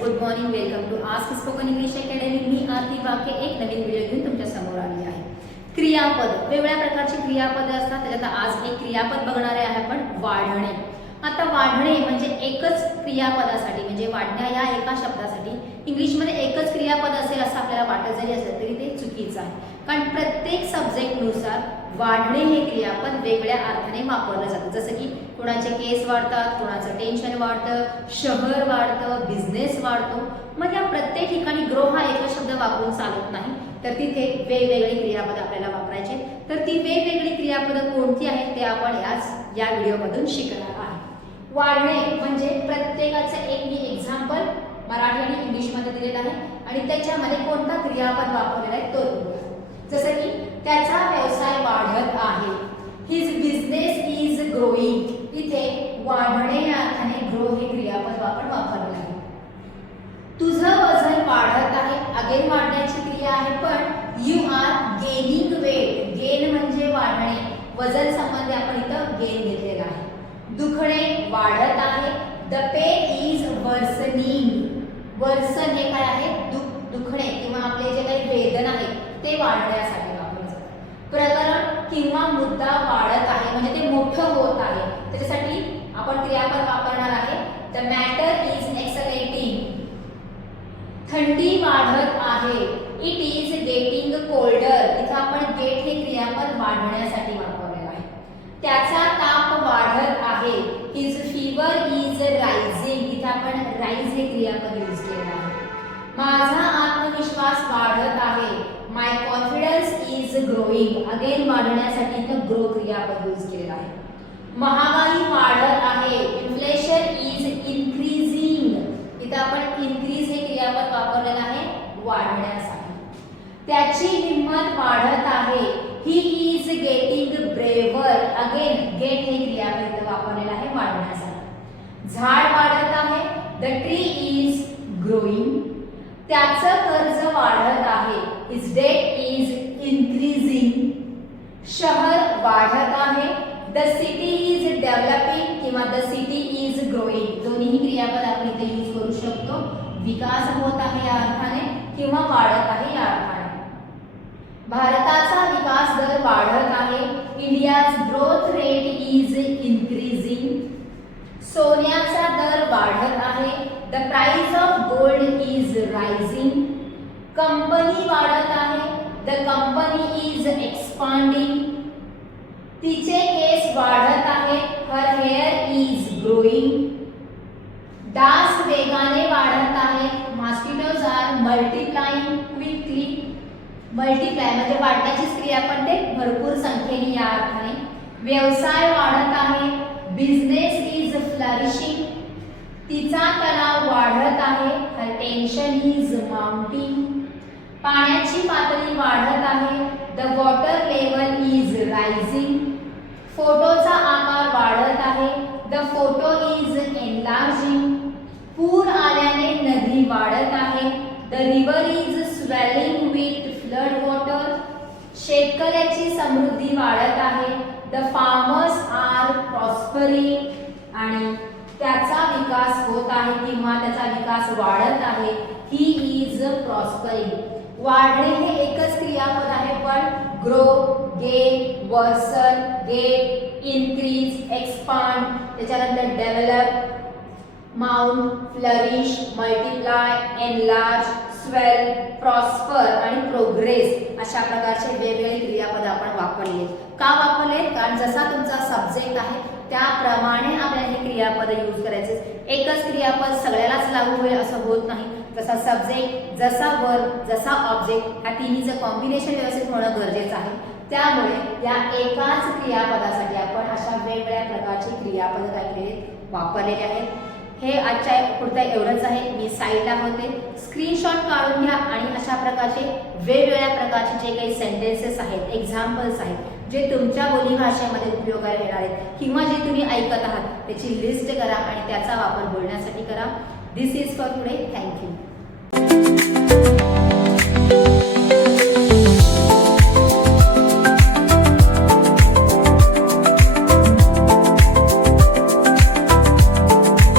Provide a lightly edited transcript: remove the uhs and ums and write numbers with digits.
Good morning. Welcome to Ask spoken English academy. मी आरती वाके एक नवीन video घेऊन तुमच्या समोर आली आहे. क्रियापद, वेगवेगळ्या प्रकारची क्रियापदे असतात. त्याच्यात आज एक क्रियापद बघणार आहे आपण, वाढणे. आता वाढणे म्हणजे एकच क्रियापदासाठी म्हणजे वाढण्या या एका शब्दासाठी इंग्लिशमध्ये एकच क्रियापद असेल असं आपल्याला वाटत जरी असेल तरी ते चुकीचं आहे. कारण प्रत्येक सब्जेक्टनुसार वाढणे हे क्रियापद वेगळ्या अर्थाने वापरलं जातं. जसं की कोणाचे केस वाढतात, कोणाचं टेन्शन वाढतं, शहर वाढतं, बिझनेस वाढतो. मग या प्रत्येक ठिकाणी ग्रो हा एकच शब्द वापरून चालत नाही, तर तिथे वेगवेगळी क्रियापद आपल्याला वापरायचे. तर ती वेगवेगळी क्रियापदं कोणती आहेत ते आपण या व्हिडिओमधून शिकणार आहे. वाढणे म्हणजे प्रत्येकाचं एक मी एक्झाम्पल मराठी आणि इंग्लिशमध्ये दिलेलं आहे आणि त्याच्यामध्ये कोणता क्रियापद वापरलेला आहे तो बघूया. जसं की त्याचा व्यवसाय वाढत आहे, हिज बिझनेस इज ग्रोइंग. इथे वाढणे या अर्थाने ग्रो हे क्रियापद आपण वापरलेलं आहे. तुझं वजन वाढत आहे, अगेन वाढण्याची क्रिया आहे, पण you are gaining weight. Gain म्हणजे वाढणे, वजन संबंधी आपण इथं गेन घेतलेला आहे. दुखणे वाढत आहे, the pain is worsening. Worsen हे काय आहे, दुखणे किंवा आपले जे काही वेदना आहे ते वाढण्यासाठी वापरलं जातं. प्रकरण किंवा मुद्दा वाढत आहे म्हणजे ते मोठं होत आहे, त्याच्यासाठी आपण क्रियापद वापरणार आहे, द मॅटर इज एक्सलेटिंग. थंडी वाढत आहे, इट इज गेटिंग कोल्डर. इथं आपण गेट हे क्रियापद वाढण्यासाठी वापरलेलं आहे. त्याचा ताप वाढत आहे, हिज फीवर इज रायझिंग. इथं आपण राइज हे क्रियापद यूज केलेलं आहे. माझा आत्मविश्वास वाढत आहे, माय कॉन्फिडन्स इज ग्रोइंग. अगेन वाढण्यासाठी इथं ग्रो क्रियापद यूज केलेलं आहे. महागाई वाढत आहे, इन्फ्लेशन इज इन्क्रीजिंग. इथं आपण इन्क्रीज हे क्रियापद वापरलेलं आहे वाढण्यासाठी. त्याची हिंमत वाढत आहे, he is getting braver. Again get हे क्रियापद इथं वापरलेलं आहे वाढण्यासाठी. झाड वाढत आहे, द ट्री इज ग्रोइंग. त्याचं कर्ज वाढत आहे, हिज डेट इज इन्क्रीजिंग. शहर वाढत आहे, द सिटी इज डेव्हलपिंग किंवा द सिटी इज ग्रोइंग. दोन्ही क्रियापद आपण इथे यूज करू शकतो. विकास होत आहे या अर्थाने किंवा वाढत आहे या अर्थाने. भारताचा विकास दर वाढत आहे, India's growth rate is increasing. सोन्याचा दर वाढत आहे, the price of gold is rising. Company वाढत आहे, द कंपनी इज एक्सपांडिंग. तिचे केस वाढत आहे, हर हेअर इज ग्रोइंग. डास वेगाने वाढत आहे, mosquitoes are multiplying quickly. Multiply म्हणजे वाढण्याचीच क्रिया पण ते भरपूर संख्येने या अर्थाने. व्यवसाय वाढत आहे, बिझनेस इज फ्लरिशिंग. तिचा तणाव वाढत आहे, हर टेन्शन इज माउंटिंग. पाण्याची पातळी वाढत आहे, the water level is rising. फोटोचा आकार वाढत आहे, द फोटो इज एनलार्जिंग. पूर आल्याने नदी वाढत आहे, the river is swelling with flood water. शेतकऱ्याची समृद्धी वाढत आहे, द फार्मर्स आर प्रॉस्परिंग. आणि त्याचा विकास होत आहे किंवा त्याचा विकास वाढत आहे, ही इज प्रॉस्परिंग. वाढणे हे एकच क्रियापद आहे, पण grow, gain, worsen, get, increase, expand, त्याच्यानंतर develop, mount, flourish, multiply, enlarge, swell, prosper आणि प्रोग्रेस अशा प्रकारचे वेगवेगळे क्रियापद आपण वापरले. का वापरले? कारण जसा तुमचा सब्जेक्ट आहे त्याप्रमाणे आपल्याला हे क्रियापद यूज करायचे. एकच क्रियापद सगळ्यालाच लागू होईल असं होत नाही. जसा सब्जेक्ट, जसा वर्ब, जसा ऑब्जेक्ट ह्या तिन्हीचं कॉम्बिनेशन व्यवस्थित होणं गरजेचं आहे. त्यामुळे या एकाच क्रियापदासाठी आपण अशा वेगवेगळ्या प्रकारचे क्रियापद काय केले वापरलेले आहेत. हे आजच्या पुरता एवढंच आहे. मी साईडला होते, स्क्रीनशॉट काढून घ्या आणि अशा प्रकारचे वेगवेगळ्या प्रकारचे जे काही सेंटेन्सेस आहेत, एक्झाम्पल्स आहेत जे तुमच्या बोलीभाषेमध्ये उपयोगाला येणार आहेत किंवा जे तुम्ही ऐकत आहात त्याची लिस्ट करा आणि त्याचा वापर बोलण्यासाठी करा. दिस इज फॉर टुडे. थँक्यू.